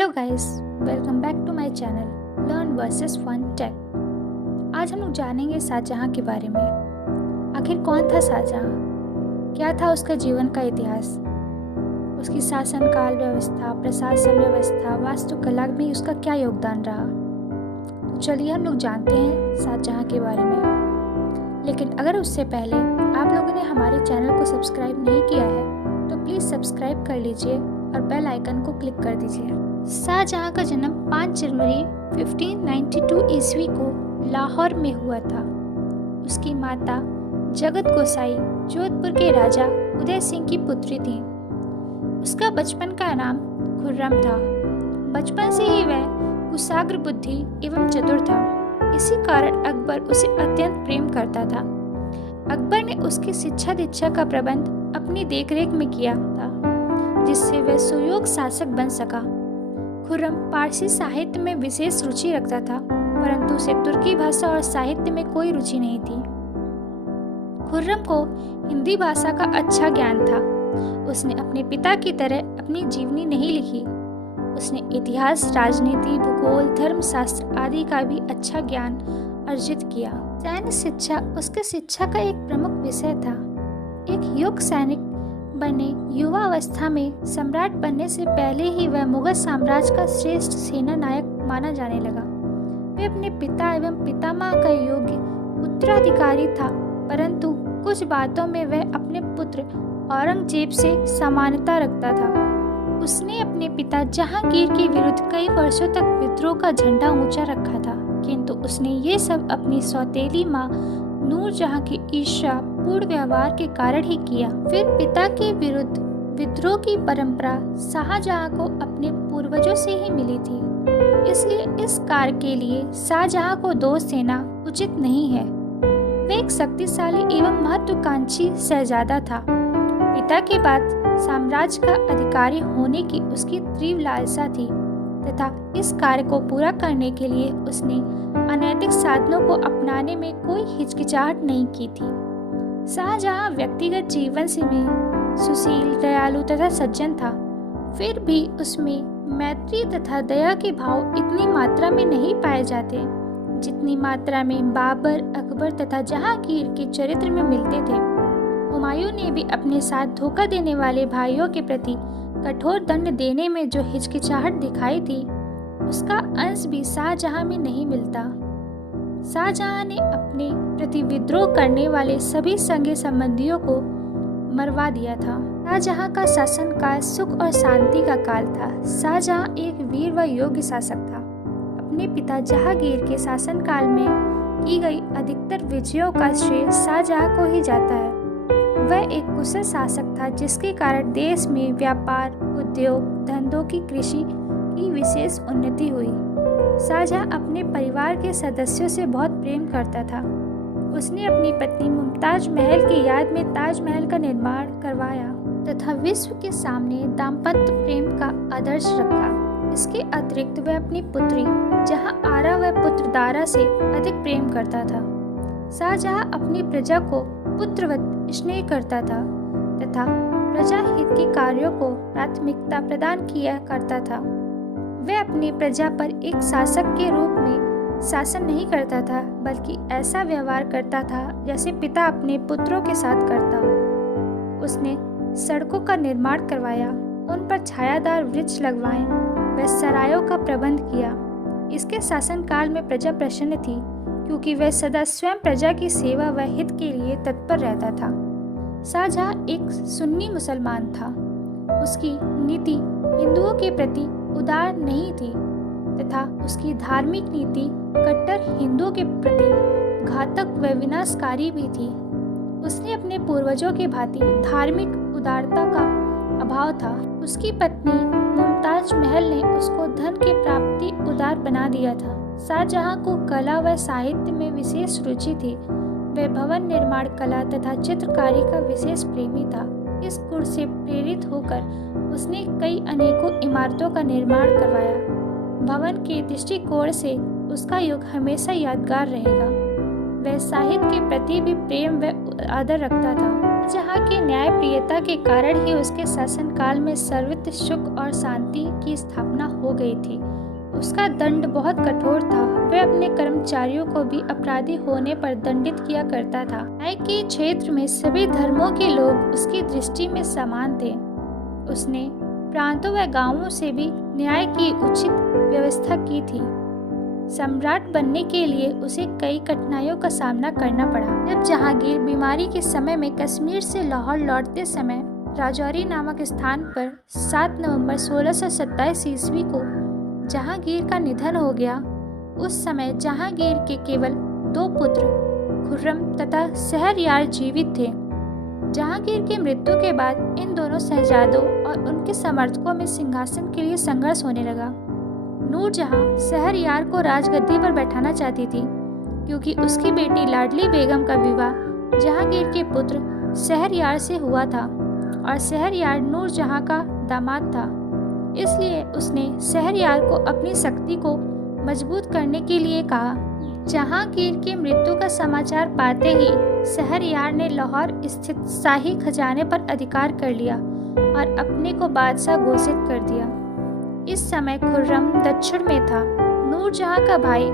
Hello guys, welcome back to my channel learn versus fun tech. आज हम लोग जानेंगे शाहजहां के बारे में। आखिर कौन था शाहजहां, क्या था उसका जीवन का इतिहास, उसकी शासन काल व्यवस्था, प्रशासन व्यवस्था, वास्तुकला में उसका क्या योगदान रहा। तो चलिए हम लोग जानते हैं शाहजहां के बारे में। लेकिन अगर उससे पहले आप लोगों ने हमारे चैनल को सब्सक्राइब नहीं किया है तो प्लीज़ सब्सक्राइब कर लीजिए और बेल आइकन को क्लिक कर दीजिए। शाहजहां का जन्म 5 जनवरी 1592 ईस्वी को लाहौर में हुआ था। उसकी माता जगत गोसाई जोधपुर के राजा उदय सिंह की पुत्री थी। उसका बचपन का नाम खुर्रम था। बचपन से ही वह कुशाग्र बुद्धि एवं चतुर था। इसी कारण अकबर उसे अत्यंत प्रेम करता था। अकबर ने उसकी शिक्षा दीक्षा का प्रबंध अपनी देखरेख में किया था, जिससे वह सुयोग्य शासक बन सका। खुर्रम पारसी साहित्य में विशेष रुचि रखता था, परंतु उसे तुर्की भाषा और साहित्य में कोई रुचि नहीं थी। खुर्रम को हिंदी भाषा का अच्छा ज्ञान था। उसने अपने पिता की तरह अपनी जीवनी नहीं लिखी। उसने इतिहास, राजनीति, भूगोल, धर्मशास्त्र आदि का भी अच्छा ज्ञान अर्जित किया। सैन्य शिक्षा उसके शिक्षा का एक प्रमुख विषय था। एक योग्य सैनिक बने युवा अवस्था में सम्राट बनने से पहले ही वह मुगल साम्राज्य का श्रेष्ठ सेना नायक माना जाने लगा। वह अपने पिता एवं पितामह का योग्य उत्तराधिकारी था, परंतु कुछ बातों में वह अपने पुत्र औरंगजेब से समानता रखता था। उसने अपने पिता जहांगीर के विरुद्ध कई वर्षों तक विद्रोह का झंडा ऊंचा रखा था, किंतु उसने ये सब अपनी सौतेली माँ नूरजहां की ईर्ष्या पूर्ण व्यवहार के कारण ही किया। फिर पिता के विरुद्ध विद्रोह की परंपरा शाहजहां को अपने पूर्वजों से ही मिली थी, इसलिए इस कार्य के लिए शाहजहां को दोष देना उचित नहीं है। वह एक शक्तिशाली एवं महत्वाकांक्षी शहजादा था। पिता के बाद साम्राज्य का अधिकारी होने की उसकी तीव्र लालसा थी तथा इस कार्य को पूरा करने के लिए उसने अनैतिक साधनों को अपनाने में कोई हिचकिचाहट नहीं की थी। शाहजहां व्यक्तिगत जीवन से में सुशील, दयालु तथा सज्जन था। फिर भी उसमें मैत्री तथा दया के भाव इतनी मात्रा में नहीं पाए जाते जितनी मात्रा में बाबर, अकबर तथा जहांगीर के चरित्र में मिलते थे। हुमायूं ने भी अपने साथ धोखा देने वाले भाइयों के प्रति कठोर दंड देने में जो हिचकिचाहट दिखाई थी, उसका अंश भी शाहजहां में नहीं मिलता। शाहजहां ने अपने प्रति विद्रोह करने वाले सभी संगी संबंधियों को मरवा दिया था। शाहजहां का शासन काल सुख और शांति का काल था। शाहजहां एक वीर व योग्य शासक था। अपने पिता जहांगीर के शासन काल में की गई अधिकतर विजयों का श्रेय शाहजहां को ही जाता है। वह एक कुशल शासक था, जिसके कारण देश में व्यापार, उद्योग, धंधों की, कृषि की विशेष उन्नति हुई। शाहजहां अपने परिवार के सदस्यों से बहुत प्रेम करता था। उसने अपनी पत्नी मुमताज महल की याद में ताजमहल का निर्माण करवाया तथा विश्व के सामने दाम्पत्य प्रेम का आदर्श रखा। इसके अतिरिक्त वह अपनी पुत्री जहां आरा व पुत्र दारा से अधिक प्रेम करता था। शाहजहां अपनी प्रजा को पुत्रवत स्नेह करता था तथा प्रजा हित के कार्यों को प्राथमिकता प्रदान किया करता था। वह अपनी प्रजा पर एक शासक के रूप में शासन नहीं करता था, बल्कि ऐसा व्यवहार करता था जैसे पिता अपने पुत्रों के साथ करता हो। उसने सड़कों का निर्माण करवाया, उन पर छायादार वृक्ष लगवाए, वह सरायों का प्रबंध किया। इसके शासन काल में प्रजा प्रसन्न थी, क्योंकि वह सदा स्वयं प्रजा की सेवा व हित के लिए तत्पर रहता था। शाहजहां एक सुन्नी मुसलमान था। उसकी नीति हिंदुओं के प्रति उदार नहीं थी तथा उसकी धार्मिक नीति कट्टर हिंदुओं के प्रति घातक व विनाशकारी भी थी। उसने अपने पूर्वजों के भांति धार्मिक उदारता का अभाव था। उसकी पत्नी मुमताज महल ने उसको धन के प्राप्ति उदार बना दिया था। शाहजहां को कला व साहित्य में विशेष रुचि थी। वह भवन निर्माण कला तथा चित्रकारी का विशेष प्रेमी था। इस गुण से प्रेरित होकर उसने कई अनेकों इमारतों का निर्माण करवाया। भवन के दृष्टिकोण से उसका युग हमेशा यादगार रहेगा। वह साहित्य के प्रति भी प्रेम व आदर रखता था। शाहजहां की न्यायप्रियता के कारण ही उसके शासनकाल में सर्वत्र सुख और शांति की स्थापना हो गई थी। उसका दंड बहुत कठोर था। वह अपने कर्मचारियों को भी अपराधी होने पर दंडित किया करता था। न्याय के क्षेत्र में सभी धर्मों के लोग उसकी दृष्टि में समान थे। उसने प्रांतों व गांवों से भी न्याय की उचित व्यवस्था की थी। सम्राट बनने के लिए उसे कई कठिनाइयों का सामना करना पड़ा। जब जहांगीर बीमारी के समय में कश्मीर से लाहौर लौटते समय राजौरी नामक स्थान पर 7 नवंबर 1627 ईस्वी को जहांगीर का निधन हो गया, उस समय जहांगीर के केवल 2 पुत्र खुर्रम तथा शहरयार जीवित थे। जहांगीर की मृत्यु के बाद इन दोनों शहजादों और उनके समर्थकों में सिंहासन के लिए संघर्ष होने लगा। नूरजहां शहरयार को राजगद्दी पर बैठाना चाहती थी, क्योंकि उसकी बेटी लाडली बेगम का विवाह जहांगीर के पुत्र शहरयार से हुआ था और शहरयार नूरजहां का दामाद था। इसलिए उसने शहरयार को अपनी शक्ति को मजबूत करने के लिए कहा। जहांगीर की मृत्यु का समाचार पाते ही शहरयार ने लाहौर स्थित शाही खजाने पर अधिकार कर लिया और अपने को बादशाह घोषित कर दिया। इस समय खुर्रम दक्षिण में था। नूरजहां का भाई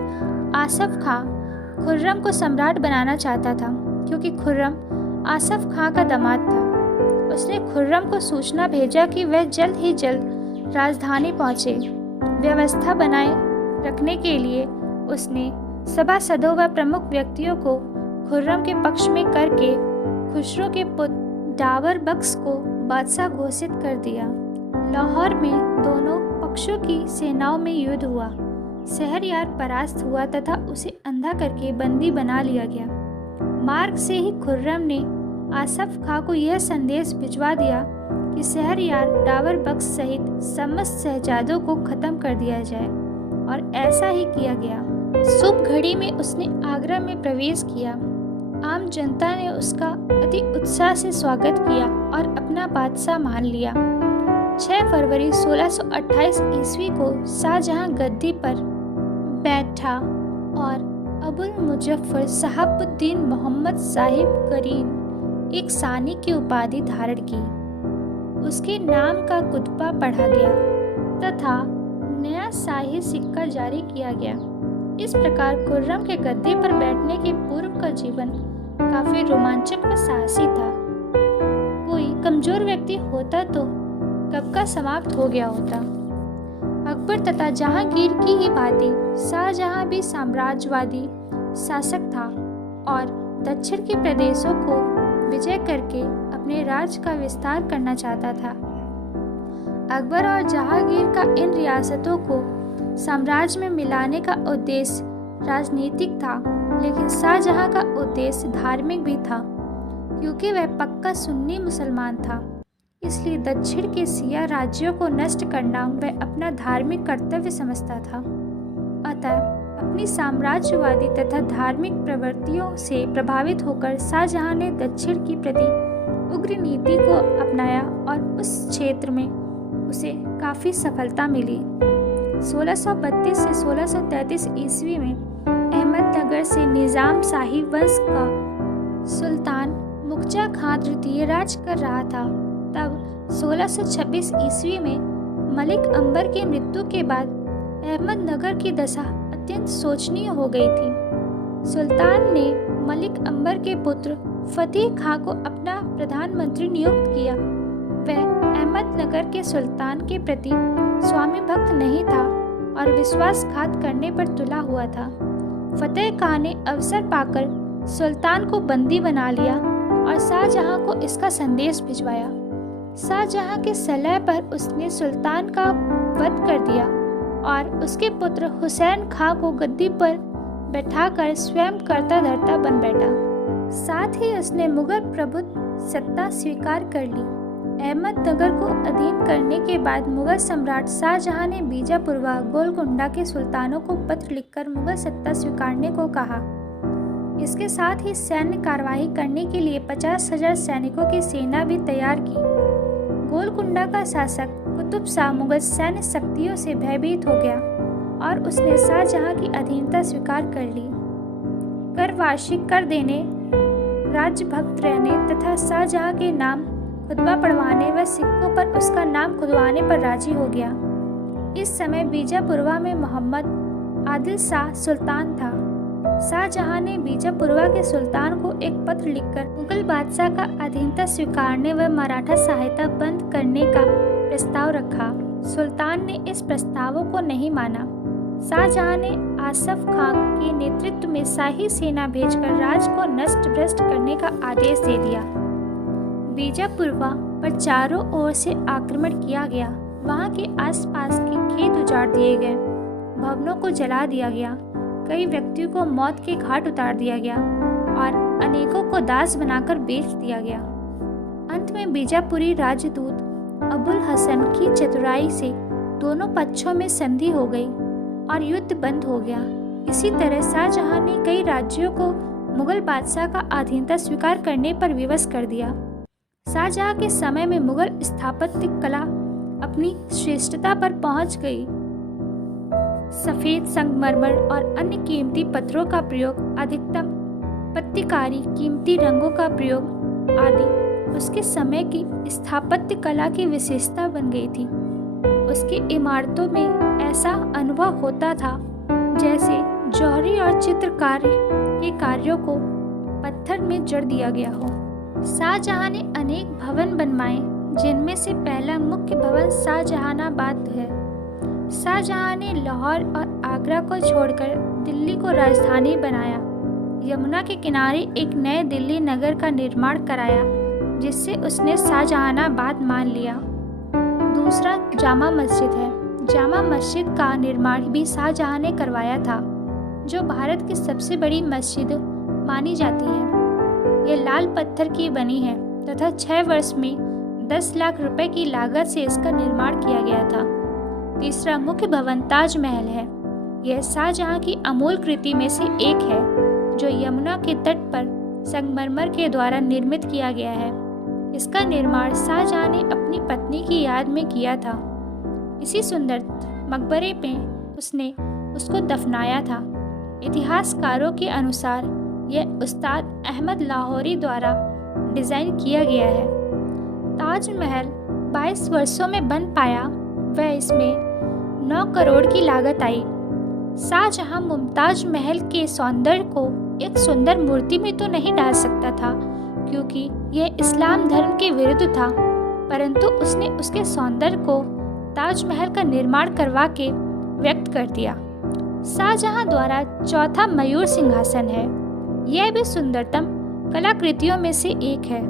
आसफ खां खुर्रम को सम्राट बनाना चाहता था, क्योंकि खुर्रम आसफ खां का दामाद था। उसने खुर्रम को सूचना भेजा कि वह जल्द ही जल्द राजधानी पहुंचे। व्यवस्था बनाए रखने के लिए उसने सभासदों व प्रमुख व्यक्तियों को खुर्रम के पक्ष में करके खुसरो के पुत्र डावर बख्श को बादशाह घोषित कर दिया। लाहौर में दोनों पक्षों की सेनाओं में युद्ध हुआ। शहरयार परास्त हुआ तथा उसे अंधा करके बंदी बना लिया गया। मार्ग से ही खुर्रम ने आसफ खां को यह संदेश भिजवा दिया कि शहरयार डावर बख्श सहित समस्त शहजादों को खत्म कर दिया जाए, और ऐसा ही किया गया। शुभ घड़ी में उसने आगरा में प्रवेश किया। आम जनता ने उसका अति उत्साह से स्वागत किया और अपना बादशाह मान लिया। 6 फरवरी 1628 ईस्वी को शाहजहां गद्दी पर बैठा और अबुल मुजफ्फर शहाबुद्दीन मोहम्मद साहिब करीम एक सानी की उपाधि धारण की। उसके नाम का कुतबा पढ़ा गया तथा नया शाही सिक्का जारी किया गया। इस प्रकार खुर्रम के गद्दी पर बैठने के पूर्व का जीवन काफी रोमांचक व साहसी था। कोई कमजोर व्यक्ति होता तो कब का समाप्त हो गया होता। अकबर तथा जहांगीर की ही भांति शाहजहां भी साम्राज्यवादी शासक था और दक्षिण के प्रदेशों को विजय करके अपने राज्य का विस्तार करना चाहता था। अकबर और जहांगीर का इन रियासतों को साम्राज्य में मिलाने का उद्देश्य राजनीतिक था, लेकिन शाहजहां का उद्देश्य धार्मिक भी था, क्योंकि वह पक्का सुन्नी मुसलमान था। इसलिए दक्षिण के शिया राज्यों को नष्ट करना वह अपना धार्मिक कर्तव्य समझता था। अतः अपनी साम्राज्यवादी तथा धार्मिक प्रवृत्तियों से प्रभावित होकर शाहजहां ने दक्षिण की प्रति उग्र नीति को अपनाया और उस क्षेत्र में उसे काफी सफलता मिली। 1632 से 1633 ईस्वी में अहमदनगर से निजाम शाही वंश का सुल्तान मुकजा खां तृतीय राज कर रहा था। तब 1626 ईस्वी में मलिक अंबर की मृत्यु के बाद अहमदनगर की दशा अत्यंत शोचनीय हो गई थी। सुल्तान ने मलिक अंबर के पुत्र फतेह खां को अपना प्रधानमंत्री नियुक्त किया। वह अहमदनगर के सुल्तान के प्रति स्वामी भक्त नहीं था और विश्वासघात करने पर तुला हुआ था। फतेह खां ने अवसर पाकर सुल्तान को बंदी बना लिया और शाहजहां को इसका संदेश भिजवाया। शाहजहां के सलाह पर उसने सुल्तान का वध कर दिया और उसके पुत्र हुसैन खां को गद्दी पर बैठाकर स्वयं कर्ता धर्ता बन बैठा। साथ ही उसने मुगल प्रभुत्व सत्ता स्वीकार कर ली। अहमदनगर को अधीन करने के बाद मुगल सम्राट शाहजहां ने बीजापुर व गोलकुंडा के सुल्तानों को पत्र लिखकर मुगल सत्ता स्वीकारने को कहा। इसके साथ ही सैन्य कार्यवाही करने के लिए 50,000 सैनिकों की सेना भी तैयार की। गोलकुंडा का शासक कुतुब शाह मुगल सैन्य शक्तियों से भयभीत हो गया और उसने शाहजहां की अधीनता स्वीकार कर ली। कर वार्षिक कर देने राजभक्त रहने तथा शाहजहां के नाम खुतबा पढ़वाने व सिक्कों पर उसका नाम खुदवाने पर राजी हो गया। इस समय बीजापुरवा में मोहम्मद आदिल शाह सुल्तान था। शाहजहां ने बीजापुरवा के सुल्तान को एक पत्र लिखकर मुगल बादशाह का अधीनता स्वीकारने व मराठा सहायता बंद करने का प्रस्ताव रखा। सुल्तान ने इस प्रस्तावों को नहीं माना। शाहजहां ने आसफ खां के नेतृत्व में शाही सेना भेजकर राज्य को नष्ट भ्रष्ट करने का आदेश दे दिया। बीजापुरवा पर चारों ओर से आक्रमण किया गया। वहां के आसपास के खेत उजाड़ दिए गए, भवनों को जला दिया गया, कई व्यक्तियों को मौत के घाट उतार दिया गया और अनेकों को दास बनाकर बेच दिया गया। अंत में बीजापुरी राजदूत अबुल हसन की चतुराई से दोनों पक्षों में संधि हो गई और युद्ध बंद हो गया। इसी तरह शाहजहां ने कई राज्यों को मुगल बादशाह का अधीनता स्वीकार करने पर विवश कर दिया। शाहजहां के समय में मुगल स्थापत्य कला अपनी श्रेष्ठता पर पहुंच गई। सफेद संगमरमर और अन्य कीमती पत्थरों का प्रयोग, अधिकतम पत्तीकारी कीमती रंगों का प्रयोग आदि उसके समय की स्थापत्य कला की विशेषता बन गई थी। उसकी इमारतों में ऐसा अनुभव होता था जैसे जौहरी और चित्रकार के कार्यों को पत्थर में जड़ दिया गया हो। शाहजहां ने अनेक भवन बनवाए, जिनमें से पहला मुख्य भवन शाहजहानाबाद है। शाहजहां ने लाहौर और आगरा को छोड़कर दिल्ली को राजधानी बनाया। यमुना के किनारे एक नए दिल्ली नगर का निर्माण कराया, जिससे उसने शाहजहानाबाद मान लिया। दूसरा जामा मस्जिद है। जामा मस्जिद का निर्माण भी शाहजहां ने करवाया था, जो भारत की सबसे बड़ी मस्जिद मानी जाती है। यह लाल पत्थर की बनी है तथा 6 वर्ष में 10 लाख रुपए की लागत से इसका निर्माण किया गया था। तीसरा मुख्य भवन ताजमहल है। यह शाहजहां की अमूल कृति में से एक है, जो यमुना के तट पर संगमरमर के द्वारा निर्मित किया गया है। इसका निर्माण शाहजहां ने अपनी पत्नी की याद में किया था। इसी सुंदर मकबरे में उसने उसको दफनाया था। इतिहासकारों के अनुसार यह उस्ताद अहमद लाहौरी द्वारा डिज़ाइन किया गया है। ताजमहल 22 वर्षों में बन पाया व इसमें 9 करोड़ की लागत आई। शाहजहां मुमताज महल के सौंदर्य को एक सुंदर मूर्ति में तो नहीं डाल सकता था, क्योंकि यह इस्लाम धर्म के विरुद्ध था, परंतु उसने उसके सौंदर्य को ताजमहल का निर्माण करवा के व्यक्त कर दिया। शाहजहां द्वारा चौथा मयूर सिंहासन है। यह भी सुंदरतम कलाकृतियों में से एक है।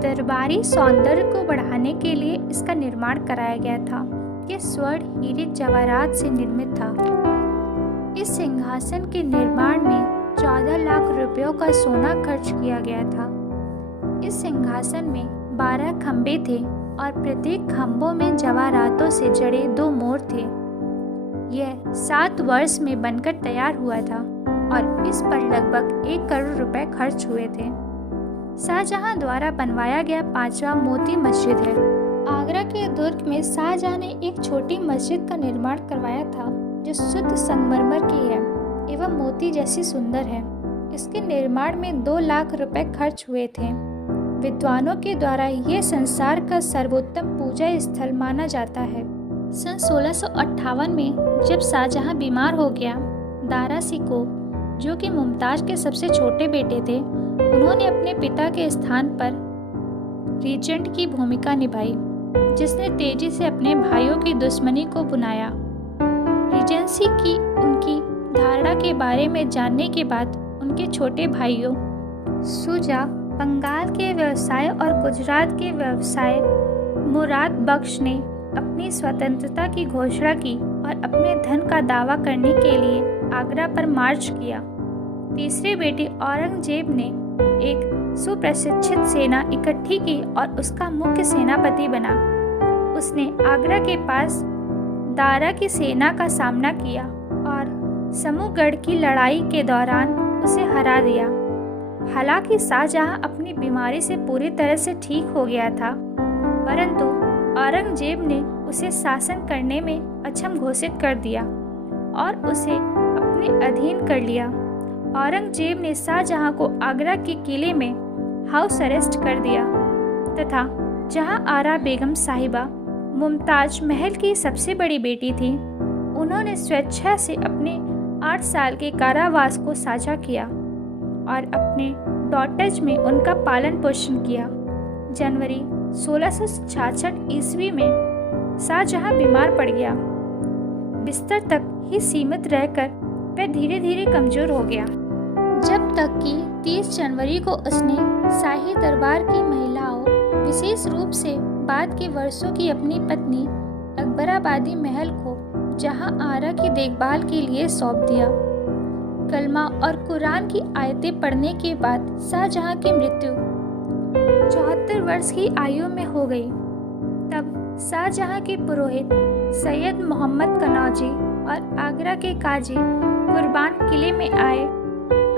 दरबारी सौंदर्य को बढ़ाने के लिए इसका निर्माण कराया गया था। यह स्वर्ण, हीरे, जवाहरात से निर्मित था। इस सिंहासन के निर्माण में 14 लाख रुपयों का सोना खर्च किया गया था। इस सिंहासन में 12 खंभे थे और प्रत्येक खंभों में जवाहरातों से जड़े 2 मोर थे। यह 7 वर्ष में बनकर तैयार हुआ था और इस पर लगभग 1 करोड़ रुपए खर्च हुए थे। शाहजहां द्वारा बनवाया गया 5वां मोती मस्जिद है। आगरा के दुर्ग में शाहजहां ने एक छोटी मस्जिद का निर्माण करवाया था, जो शुद्ध संगमरमर की है एवं मोती जैसी सुंदर है। इसके निर्माण में 2 लाख रुपए खर्च हुए थे। विद्वानों के द्वारा यह संसार का सर्वोत्तम पूजा स्थल माना जाता है। सन 1658 में जब शाहजहां बीमार हो गया, दारा शिकोह, जो कि मुमताज के सबसे छोटे बेटे थे, उन्होंने अपने पिता के स्थान पर रीजेंट की भूमिका निभाई, जिसने तेजी से अपने भाइयों की दुश्मनी को बुनाया। रीजेंसी की उनकी धारणा के बारे में जानने के बाद उनके छोटे भाइयों शुजा बंगाल के व्यवसाय और गुजरात के व्यवसाय मुराद बख्श ने अपनी स्वतंत्रता की घोषणा की और अपने धन का दावा करने के लिए आगरा पर मार्च किया। तीसरे बेटे औरंगजेब ने एक सुप्रशिक्षित सेना इकट्ठी की और उसका मुख्य सेनापति बना। उसने आगरा के पास दारा की सेना का सामना किया और समूहगढ़ की लड़ाई के दौरान उसे हरा दिया। हालांकि शाहजहां अपनी बीमारी से पूरी तरह से ठीक हो गया था, परंतु औरंगजेब ने उसे शासन करने में अक्षम घोषित कर दिया और उसे अपने अधीन कर लिया। औरंगजेब ने शाहजहां को आगरा के किले में हाउस अरेस्ट कर दिया तथा जहां आरा बेगम साहिबा मुमताज महल की सबसे बड़ी बेटी थी, उन्होंने स्वेच्छा से अपने 8 साल के कारावास को साझा किया और अपने डॉटेज में उनका पालन पोषण किया। जनवरी 1666 ईस्वी में शाहजहां बीमार पड़ गया। बिस्तर तक ही सीमित रहकर वह धीरे धीरे कमजोर हो गया, जब तक कि 30 जनवरी को उसने शाही दरबार की महिलाओं, विशेष रूप से बाद के वर्षों की अपनी पत्नी अकबराबादी महल को जहां आरा की देखभाल के लिए सौंप दिया। कलमा और कुरान की आयतें पढ़ने के बाद शाहजहां की मृत्यु 74 वर्ष की आयु में हो गई। तब शाहजहां के पुरोहित सैयद मोहम्मद कनौजी और आगरा के काजी कुर्बान किले में आए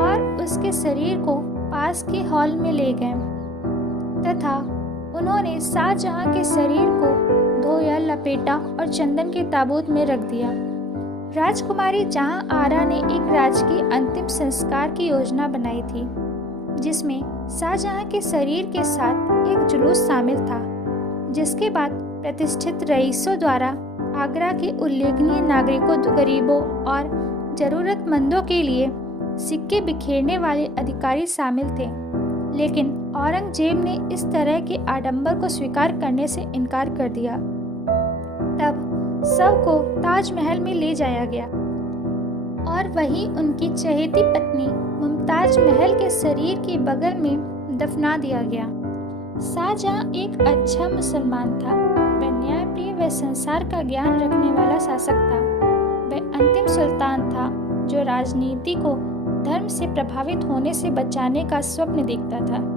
और उसके शरीर को पास के हॉल में ले गए तथा उन्होंने शाहजहां के शरीर को धोया, लपेटा और चंदन के ताबूत में रख दिया। राजकुमारी जहां आरा ने एक राजकीय अंतिम संस्कार की योजना बनाई थी, जिसमें शाहजहां के शरीर के साथ एक जुलूस शामिल था, जिसके बाद प्रतिष्ठित रईसों द्वारा आगरा के उल्लेखनीय नागरिकों, गरीबों और जरूरतमंदों के लिए सिक्के बिखेरने वाले अधिकारी शामिल थे। लेकिन औरंगजेब ने इस तरह के आडंबर को स्वीकार करने से इनकार कर दिया। तब शव को ताजमहल में ले जाया गया और वहीं उनकी चहेती पत्नी मुमताज महल के शरीर के बगल में दफना दिया गया। शाहजहां एक अच्छा मुसलमान था। वह न्यायप्रिय व संसार का ज्ञान रखने वाला शासक था। वह अंतिम सुल्तान था जो राजनीति को धर्म से प्रभावित होने से बचाने का स्वप्न देखता था।